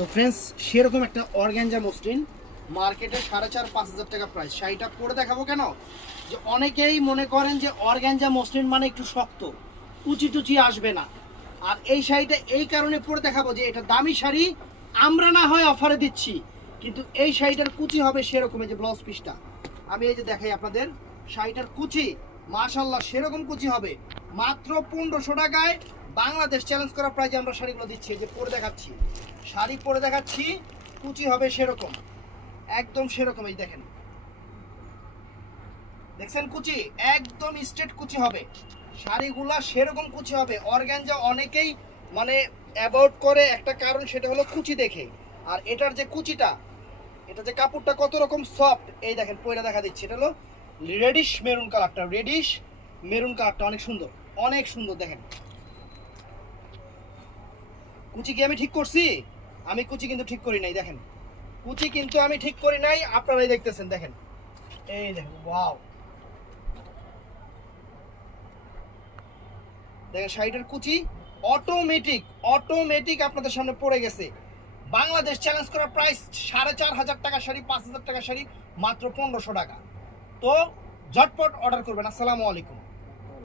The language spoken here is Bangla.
তো ফ্রেন্ডস সেরকম একটা অর্গানজা মসলিন মার্কেটে 4,500-5,000 টাকা প্রাইস। শাড়িটা পরে দেখাবো কেন, যে অনেকেই মনে করেন যে অর্গানজা মসলিন মানে একটু শক্ত, কুচি টুচি আসবে না। আর এই শাড়িটা এই কারণে পরে দেখাবো যে এটা দামি শাড়ি, আমরা না হয় অফারে দিচ্ছি, কিন্তু এই শাড়িটার কুচি হবে সেরকম। যে ব্লাউজ পিসটা আমি এই যে দেখাই আপনাদের, শাড়িটার কুচি মাশাআল্লাহ সেরকম কুচি হবে। মাত্র 1500 টাকায় বাংলাদেশ চ্যালেঞ্জ করা প্রাইজে আমরা শাড়িগুলো দিচ্ছি। যে পরে দেখাচ্ছি, শাড়ি পরে দেখাচ্ছি, কুচি হবে সেরকম, একদম সেরকম। এই দেখেন, দেখছেন কুচি একদম স্ট্রেট কুচি হবে, শাড়িগুলা সেরকম কুচি হবে। অর্গানজা অনেকেই মানে অ্যাভয়েড করে একটা কারণ, সেটা হলো কুচি দেখে। আর এটার যে কুচিটা, এটা যে কাপড়টা কত রকম সফট, এই দেখেন পয়লা দেখা দিচ্ছে, এটা হলো রেডিশ মেরুন কালারটা, রেডিশ মেরুন কালারটা অনেক সুন্দর, অনেক সুন্দর। দেখেন কুচি কি আমি ঠিক করছি? আমি কুচি কিন্তু ঠিক করি নাই, দেখেন কুচি কিন্তু আমি ঠিক করি নাই, আপনারাই দেখতেছেন। দেখেন এই দেখেন, ওয়াও, দেখেন শাড়িটার কুচি অটোমেটিক অটোমেটিক আপনাদের সামনে পড়ে গেছে। বাংলাদেশ চ্যালেঞ্জ করা প্রাইস 4,500 টাকা শাড়ি, 5,000 টাকা শাড়ি মাত্র 1500 টাকা। তো ঝটপট অর্ডার করবেন। আসসালামু আলাইকুম।